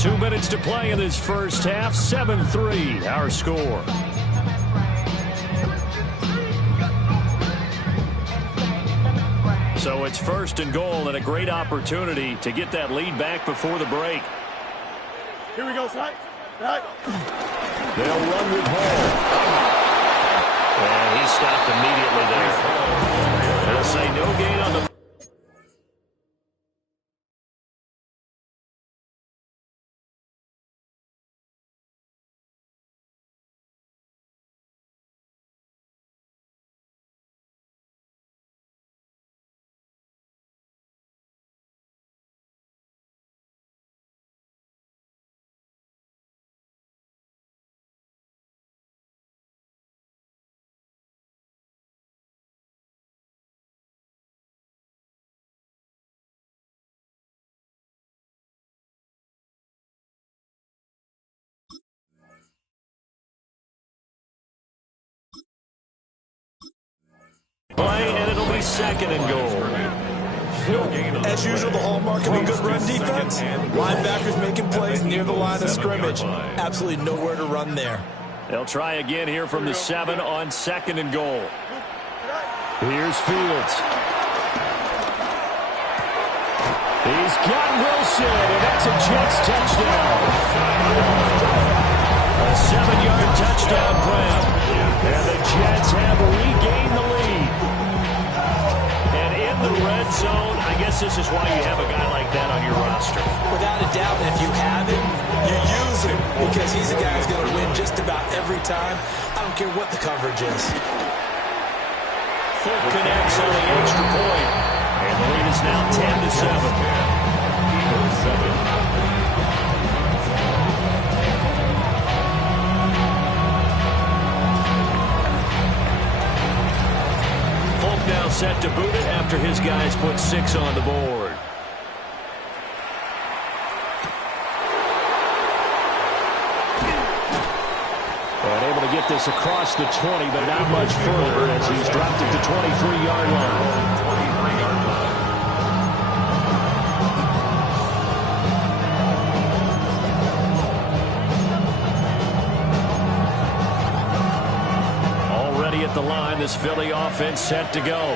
2 minutes to play in this first half. 7-3, our score. So it's first and goal and a great opportunity to get that lead back before the break. Here we go, Slide. They'll run with Hall. And he stopped immediately there. They'll say no gain on the... play, and it'll be second and goal. As usual, the hallmark of a good run defense, linebackers making plays near the line of scrimmage. Absolutely nowhere to run there. They'll try again here from the 7 on second and goal. Here's Fields. He's got Wilson, and that's a Jets touchdown. A 7-yard touchdown grab. And the Jets have regained the lead. And in the red zone, I guess this is why you have a guy like that on your roster. Without a doubt, if you have him, you use him, because he's a guy who's going to win just about every time. I don't care what the coverage is. Fulk connects on the extra point. And the lead is now 10-7. Now set to boot it after his guys put 6 on the board. And able to get this across the 20, but not much further as he's dropped it to 23-yard line. At the line, this Philly offense set to go.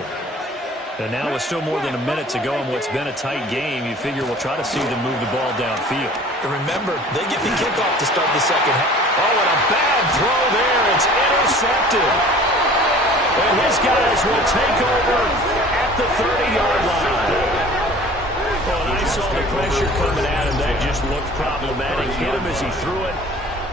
And now with still more than a minute to go in what's been a tight game, you figure we'll try to see them move the ball downfield. And remember, they get the kickoff to start the second half. Oh, and a bad throw there. It's intercepted. And his guys will take over at the 30-yard line. Well, and I saw the pressure coming at him. That just looked problematic. Hit him as he threw it.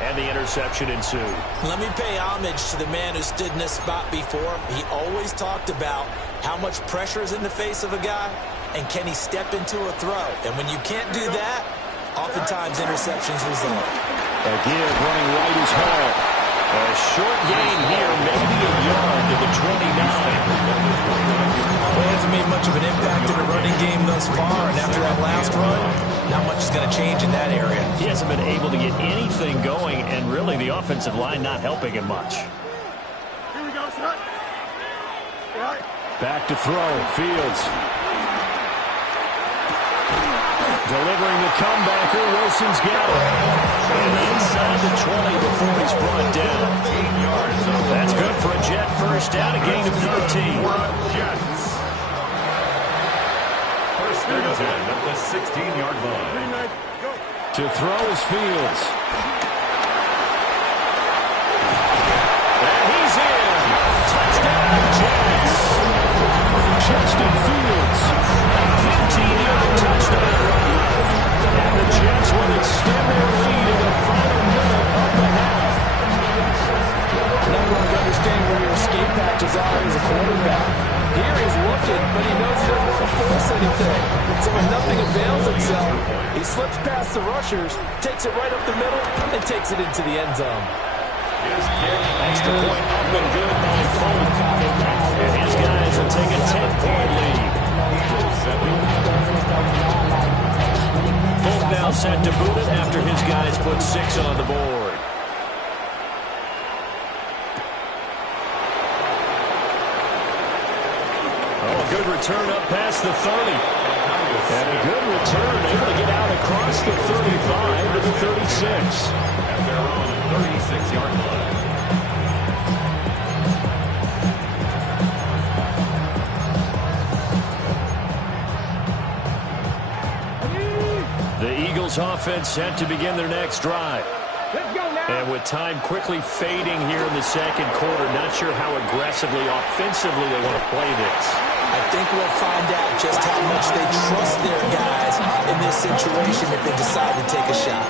And the interception ensued. Let me pay homage to the man who stood in this spot before. He always talked about how much pressure is in the face of a guy, and can he step into a throw. And when you can't do that, oftentimes interceptions result. Again, running right is Hall. A short gain here, maybe a yard to the 29. Well, he hasn't made much of an impact in the running game thus far, and after that last run, not much is going to change in that area. He hasn't been able to get anything going, and really the offensive line not helping him much. Here we go, son. Back to throw, Fields. Delivering the comebacker, Wilson's got it. And inside the 20 before he's brought down. That's good for a Jet first down, a gain of 13. First and 10 at the 16-yard line. To throw is Fields. And he's in. Touchdown, Jets. Justin Fields. A 15-yard touchdown run. And the Jets will extend their lead in the final minute of the half. Never going to understand where your escape patches are as a quarterback. Here he's looking, but he knows he doesn't want to force anything. So when nothing avails itself, he slips past the rushers, takes it right up the middle, and takes it into the end zone. Extra point up and good by Fulk. And his guys will take a 10-point lead. Fulk now set to boot it after his guys put 6 on the board. Oh, a good return up past the 30. And a good return, able to get out across the 35 to the 36. At their own 36-yard line. The Eagles offense set to begin their next drive. Let's go now. And with time quickly fading here in the second quarter, not sure how aggressively, offensively they want to play this. I think we'll find out just how much they trust their guys in this situation if they decide to take a shot.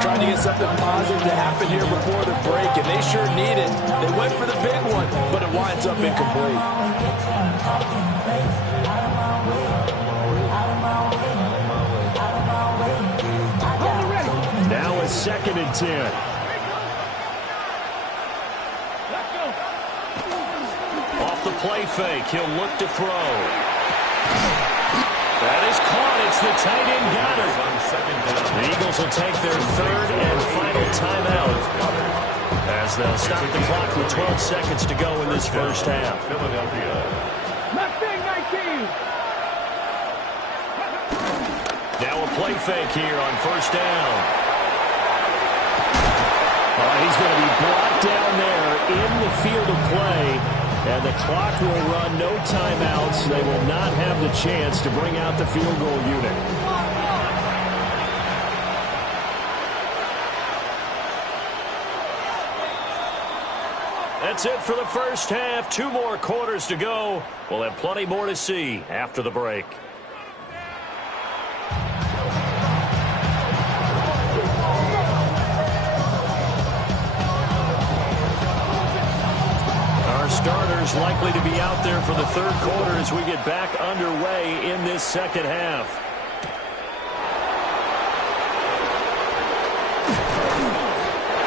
Trying to get something positive to happen here before the break, and they sure need it. They went for the big one, but it winds up incomplete. Now a 2nd and 10. Off the play fake, he'll look to throw. That is caught. It's the tight end Goddard. The Eagles will take their 3rd and final timeout as they'll stop the clock with 12 seconds to go in this first half. Philadelphia. Mustang 19. Now a play fake here on 1st down. He's going to be brought down there in the field of play, and the clock will run, no timeouts. They will not have the chance to bring out the field goal unit. That's it for the first half. 2 more quarters to go. We'll have plenty more to see after the break. Starters likely to be out there for the 3rd quarter as we get back underway in this second half.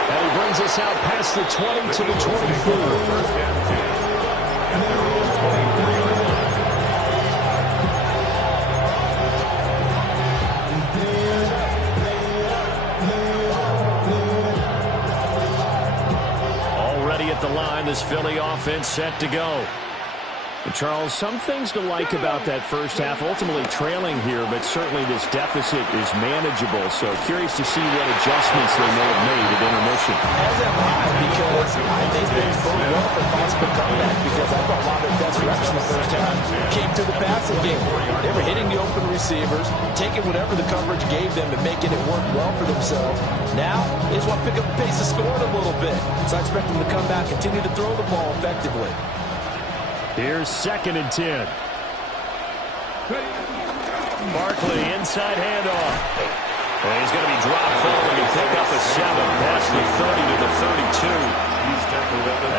And he brings us out past the 20 to the 24. At the line, this Philly offense set to go. Charles, some things to like about that first half, ultimately trailing here, but certainly this deficit is manageable. So curious to see what adjustments they may have made at intermission. As am I, because I think things bode well for possible comeback, because I thought a lot of their best reps in the first half came through the passing game. They were hitting the open receivers, taking whatever the coverage gave them and making it work well for themselves. Now, they just want to pick up the pace of scoring a little bit. So I expect them to come back, continue to throw the ball effectively. Here's 2nd and 10. Barkley, inside handoff. And he's going to be dropped forward and pick up a 7 past the 30 to the 32.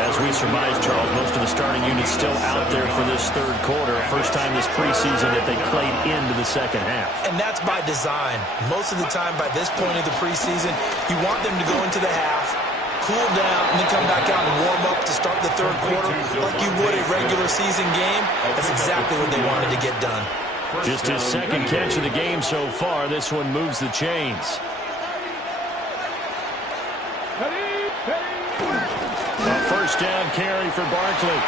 As we surmise, Charles, most of the starting units still out there for this 3rd quarter. First time this preseason that they played into the second half. And that's by design. Most of the time by this point of the preseason, you want them to go into the half, cool down, and then come back out and warm up to start the 3rd quarter like you would a regular season game. That's exactly what they wanted to get done. Just his 2nd catch of the game so far. This one moves the chains. A 1st down carry for Barkley.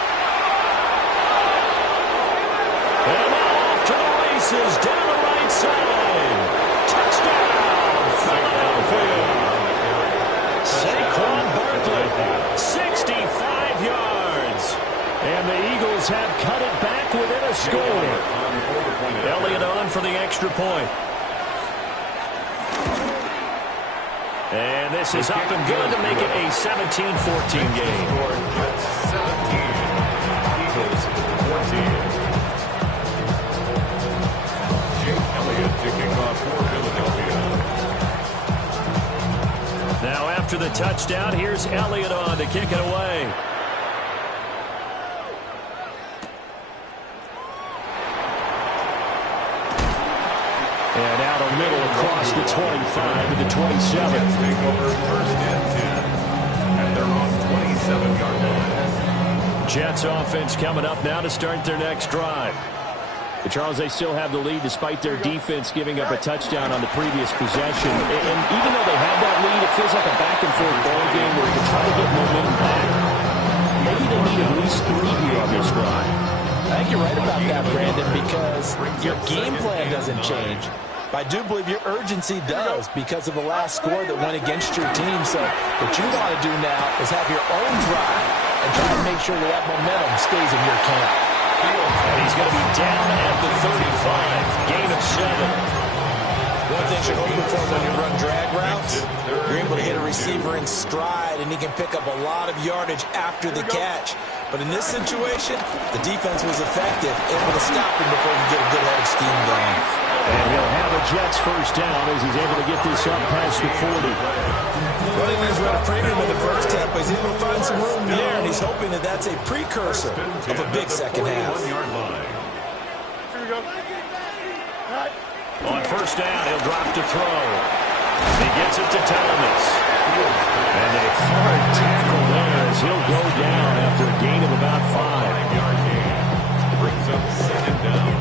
And off to the races down the right side. Touchdown, Philadelphia. Saquon Barkley, 65 yards. And the Eagles have cut it back within a score. Elliott on for the extra point. And this is up and good to make it a 17-14 game. 17. Eagles 14. Jake Elliott kicking off for Philadelphia. Now after the touchdown, here's Elliott on to kick it away. And out the middle across the 25 to the 27. Jets take over 1st and 10 at their own 27-yard line. Jets offense coming up now to start their next drive. But Charles, they still have the lead despite their defense giving up a touchdown on the previous possession. And even though they have that lead, it feels like a back-and-forth ball game where they try to get momentum back. Maybe they need at least 3 here on this drive. I think you're right about that, Brandon, because your game plan doesn't change. I do believe your urgency does because of the last score that went against your team. So what you want to do now is have your own drive and try to make sure that momentum stays in your camp. And he's going to be down at the 35. Gain of 7. One thing you're hoping for when you run drag routes, you're able to hit a receiver in stride, and he can pick up a lot of yardage after the catch. But in this situation, the defense was effective, able to stop him before he get a good head of steam going. And he'll have a Jets first down as he's able to get this up past the 40. Running these run a premium in the first half, but he's able to find some room there, and he's hoping that that's a precursor of a big second half. On first down, he'll drop to throw. He gets it to Thomas. And a hard tackle there as he'll go down after a gain of about 5. Brings up second down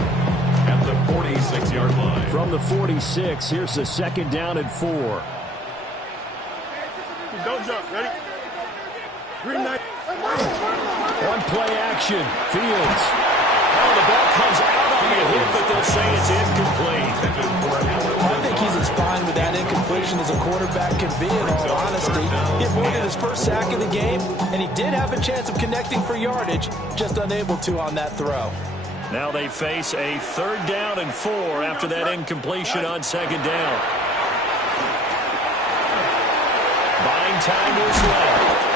at the 46-yard line. From the 46, here's the second down and 4. Don't jump. Ready? Green light. One play action. Fields. Oh, the ball comes out on the hit, but they'll say it's incomplete. I think he's as fine with that incompletion as a quarterback can be, in all honesty. He avoided his first sack of the game, and he did have a chance of connecting for yardage, just unable to on that throw. Now they face a third down and 4 after that incompletion on second down. Buying time is left.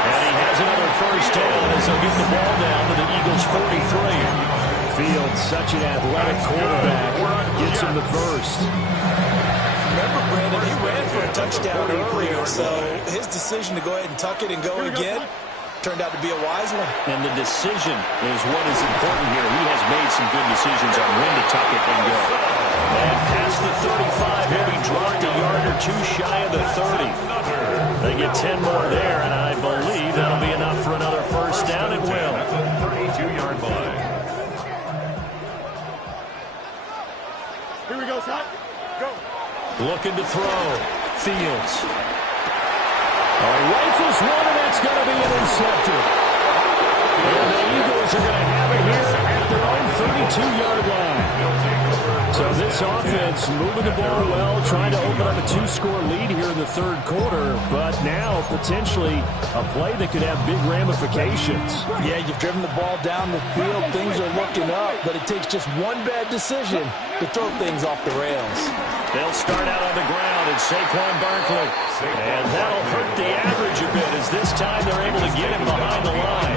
And he has another first down as he'll get the ball down to the Eagles' 43. Fields, such an athletic quarterback, gets him the first. Remember, Brandon, he ran for a touchdown earlier, so his decision to go ahead and tuck it and go again turned out to be a wise one. And the decision is what is important here. He has made some good decisions on when to tuck it and go. And past the 35, he'll be dropped a yard or two shy of the 30. They get 10 more there, and I believe that'll be enough for another first down. It will. At the 32-yard line. Here we go, Scott. Go. Looking to throw. Fields. Rifles one, and that's going to be intercepted. And the Eagles are going to have it here at their own 32-yard line. So this offense moving the ball well, trying to open up a 2-score lead here in the third quarter, but now potentially a play that could have big ramifications. Yeah, you've driven the ball down the field. Things are looking up, but it takes just one bad decision to throw things off the rails. They'll start out on the ground, and Saquon Barkley. And that'll hurt the average a bit as this time they're able to get him behind the line.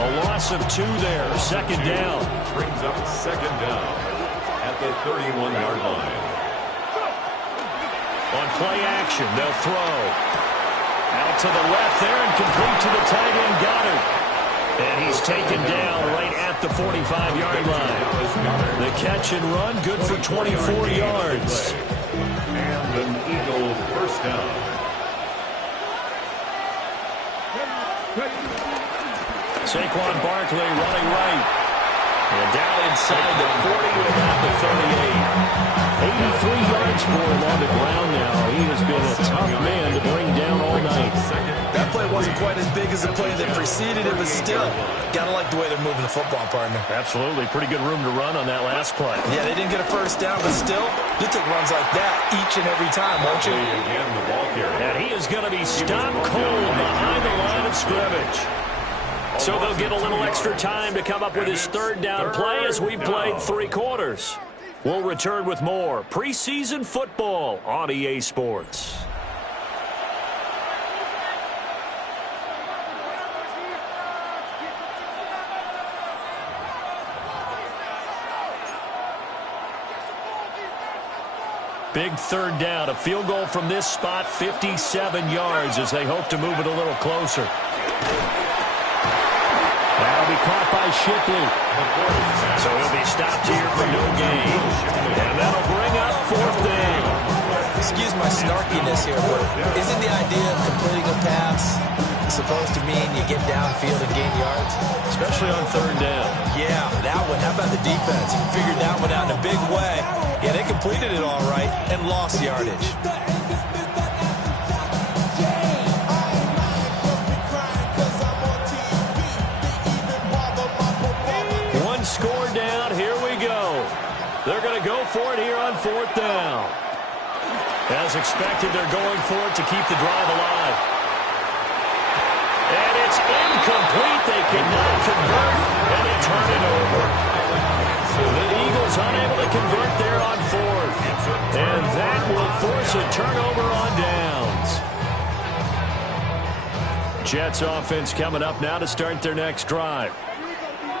A loss of 2 there, second down. Brings up second down at the 31-yard line. On play action, they'll throw. Out to the left there and complete to the tight end Goddard. And he's taken down right at the 45-yard line. The catch and run, good for 24 yards. And an Eagle first down. Saquon Barkley running right. And down inside the 40 to about the 38. 83 yards for him on the ground now. He has been a tough man to bring down all night. That play wasn't quite as big as the play that preceded it, but still, gotta like the way they're moving the football, partner. Absolutely. Pretty good room to run on that last play. Yeah, they didn't get a first down, but still, you take runs like that each and every time, won't you? Again, the ball carrier. And he is going to be stopped cold behind the line of scrimmage. So they'll get a little extra time to come up with his third down play as we've played 3 quarters. We'll return with more preseason football on EA Sports. Big third down, a field goal from this spot, 57 yards as they hope to move it a little closer. That'll be caught by Shipley. So he'll be stopped here for no gain. And that'll bring up 4th down. Excuse my snarkiness here, but isn't the idea of completing a pass supposed to mean you get downfield and gain yards? Especially on third down. Yeah, that one. How about the defense? Figured that one out in a big way. Yeah, they completed it all right and lost yardage. One score down. Here we go. They're going to go for it here on 4th down. As expected, they're going for it to keep the drive alive. And it's incomplete. They cannot convert, and they turn it over. The Eagles unable to convert there on 4th. And that will force a turnover on downs. Jets offense coming up now to start their next drive.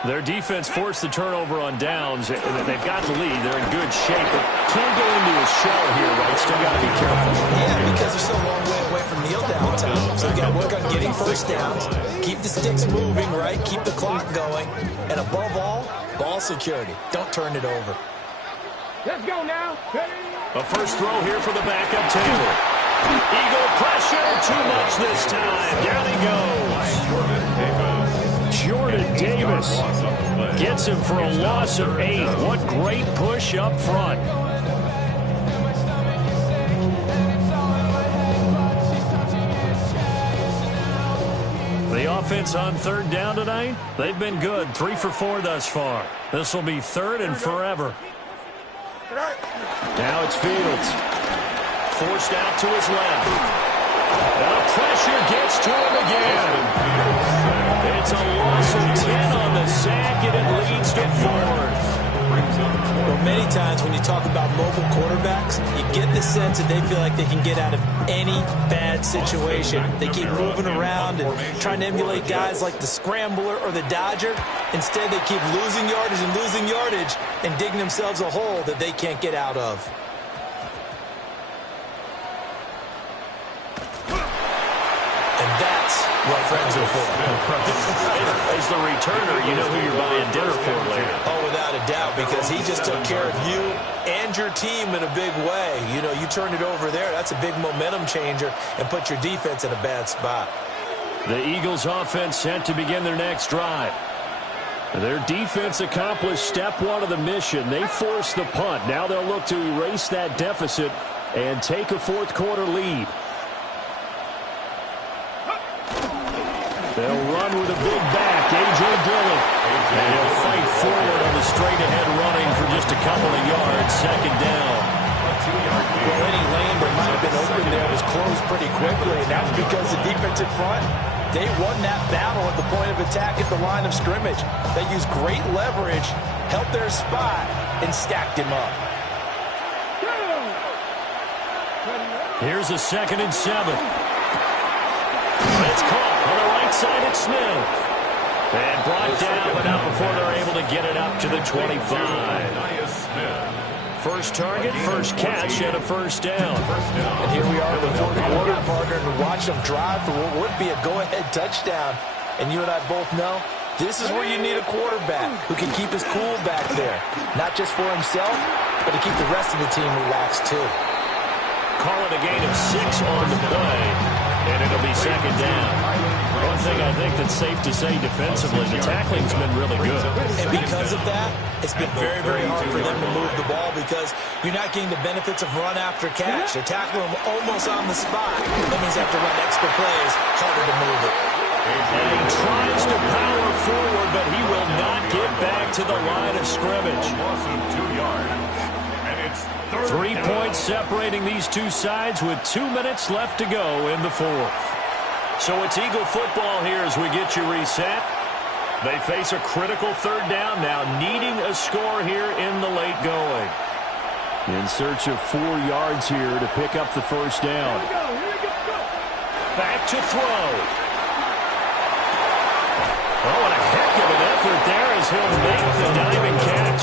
Their defense forced the turnover on downs. They've got the lead. They're in good shape. But can't go into a shell here, right? Still got to be careful. Yeah, because they're still a long way away from kneel down time. So you got to work on getting first downs. Keep the sticks moving, right? Keep the clock going. And above all, ball security. Don't turn it over. Let's go now. A first throw here for the backup Taylor. Eagle pressure. Too much this time. Down he goes. Jordan Davis gets him for a loss of 8. What great push up front. The offense on 3rd down tonight, they've been good. 3 for 4 thus far. This will be 3rd and forever. Now it's Fields. Forced out to his left. The pressure gets to him again. It's a loss of 10 on the sack, and it leads to 4th. Well, many times when you talk about mobile quarterbacks, you get the sense that they feel like they can get out of any bad situation. They keep moving around and trying to emulate guys like the Scrambler or the Dodger. Instead, they keep losing yardage and digging themselves a hole that they can't get out of. And that's what friends are for. As the returner, you know who you're buying dinner for later. Oh, without a doubt, because he just took care of you and your team in a big way. You know, you turned it over there. That's a big momentum changer and put your defense in a bad spot. The Eagles offense set to begin their next drive. Their defense accomplished step 1 of the mission. They forced the punt. Now they'll look to erase that deficit and take a 4th quarter lead. They'll run with a big back, A.J. Dillon. And he'll fight forward on the straight-ahead running for just a couple of yards. 2nd down. Well, any lane that might have been open there was closed pretty quickly, and that's because the defensive front, they won that battle at the point of attack at the line of scrimmage. They used great leverage, held their spot, and stacked him up. Here's a 2nd and 7. It's caught on the right side at Smith. And brought down, but not before they're able to get it up to the 25. First target, first catch, and a 1st down. And here we are in the 4th quarter, partner, to watch them drive for what would be a go-ahead touchdown. And you and I both know this is where you need a quarterback who can keep his cool back there. Not just for himself, but to keep the rest of the team relaxed, too. Call it a gain of 6 on the play, and it'll be 2nd down. One thing I think that's safe to say defensively, the tackling's been really good. And because of that, it's been very, very hard for them to move the ball because you're not getting the benefits of run after catch. They're tackling them almost on the spot. That means they have to run extra plays, harder to move it. And he tries to power forward, but he will not get back to the line of scrimmage. 2 yards. And it's 3 points separating these two sides with 2 minutes left to go in the 4th. So it's Eagle football here as we get you reset. They face a critical 3rd down now, needing a score here in the late going. In search of 4 yards here to pick up the 1st down. Back to throw. Oh, and a heck of an effort there as he'll make the diving catch.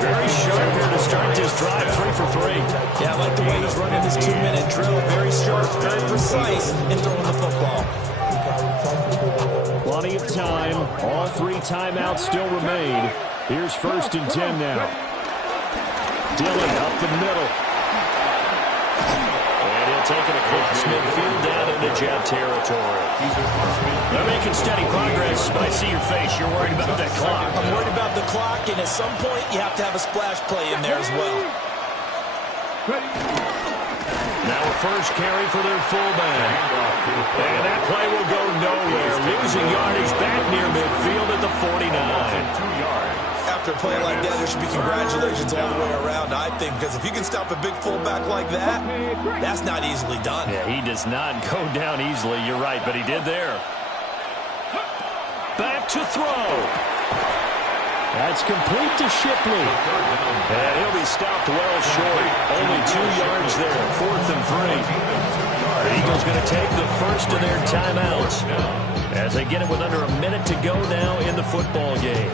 Very sharp here to start this drive, 3 for 3. Yeah, I like the way he's running this 2-minute drill. Very sharp, very precise in throwing the football. Plenty of time. All 3 timeouts still remain. Here's 1st and 10 now. Dillon up the middle. And he'll take it across midfield down into Jet territory. They're making steady progress, but I see your face. You're worried about that clock. I'm worried about the clock, and at some point, you have to have a splash play in there as well. Now a first carry for their fullback. And that play will go nowhere. Losing yardage back near midfield at the 49. After After a play like that, there should be congratulations all the way around, I think, because if you can stop a big fullback like that, that's not easily done. Yeah, he does not go down easily. You're right, but he did there. Back to throw. That's complete to Shipley. And he'll be stopped well short. Only 2 yards there. 4th and 3. The Eagles going to take the first of their timeouts as they get it with under a minute to go now in the football game.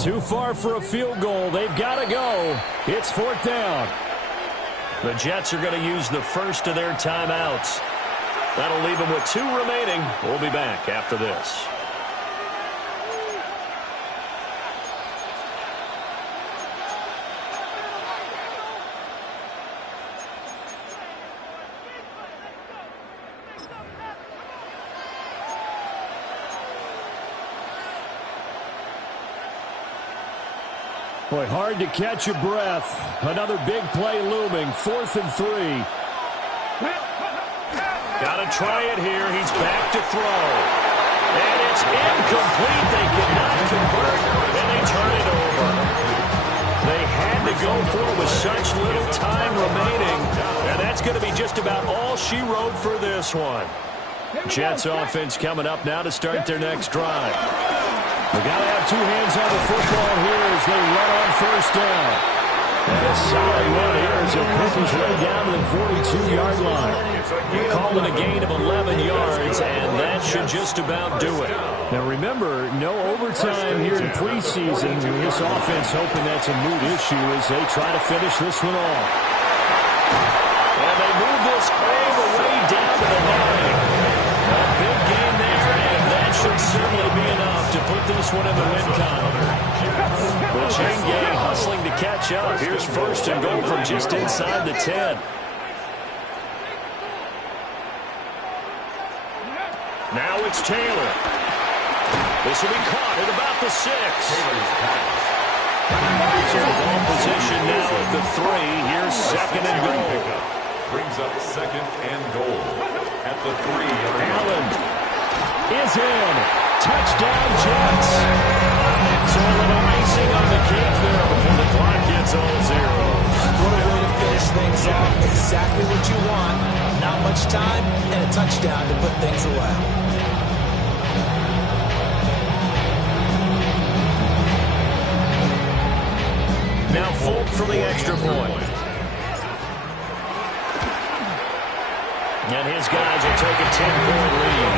Too far for a field goal. They've got to go. It's 4th down. The Jets are going to use the first of their timeouts. That'll leave them with 2 remaining. We'll be back after this. Boy, hard to catch your breath. Another big play looming. 4th and 3. Got to try it here. He's back to throw. And it's incomplete. They cannot convert, and they turn it over. They had to go for it with such little time remaining, and that's going to be just about all she wrote for this one. Jets offense coming up now to start their next drive. They've got to have 2 hands on the football here as they run on 1st down. And a solid run here as it pushes way down to the 42-yard line. Called it a gain of 11 yards, and that should just about do it. Now remember, no overtime here in preseason. This offense hoping that's a moot issue as they try to finish this one off. And they move this all the way down to the line. A big gain there, and that should certainly be enough to put this one in the win column. The chain gang hustling to catch up. Here's 1st and goal from just inside the 10. Now it's Taylor. This will be caught at about the 6. So the ball position now at the 3. Here's 2nd and goal. Brings up 2nd and goal at the 3. Allen is in. Touchdown, Jets. So a little icing on the cake there before the clock gets all zeros. What a way to finish things off. Exactly what you want. Not much time and a touchdown to put things away. Now Folk from the extra point. And his guys will take a 10-point lead.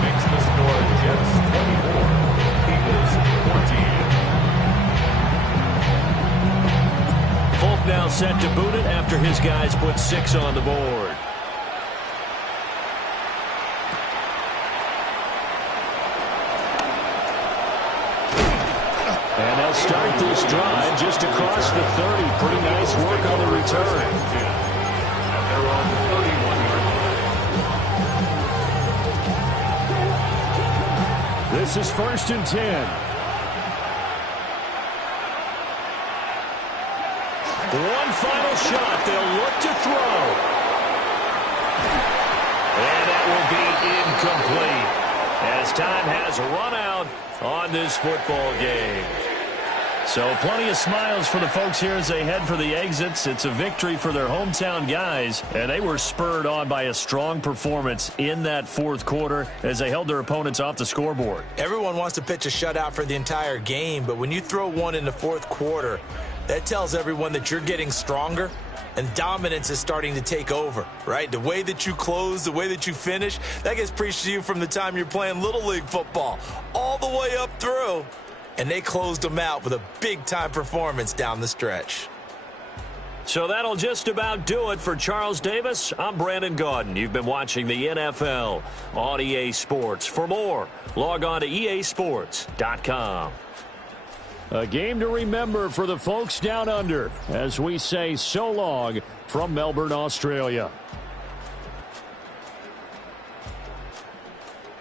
Makes the score Jets 24, Eagles 14. Folk now set to boot it after his guys put 6 on the board. And they'll start this drive just across the 30. Pretty nice work on the return. And they're on the 31-yard line. This is 1st and 10. One final shot. They'll look to throw. And that incomplete. As time has run out on this football game. So plenty of smiles for the folks here as they head for the exits. It's a victory for their hometown guys, and they were spurred on by a strong performance in that fourth quarter as they held their opponents off the scoreboard. Everyone wants to pitch a shutout for the entire game, but when you throw one in the fourth quarter, that tells everyone that you're getting stronger and dominance is starting to take over, right? The way that you close, the way that you finish, that gets preached to you from the time you're playing Little League football all the way up through. And they closed them out with a big-time performance down the stretch. So that'll just about do it for Charles Davis. I'm Brandon Gaudin. You've been watching the NFL on EA Sports. For more, log on to easports.com. A game to remember for the folks down under as we say so long from Melbourne, Australia.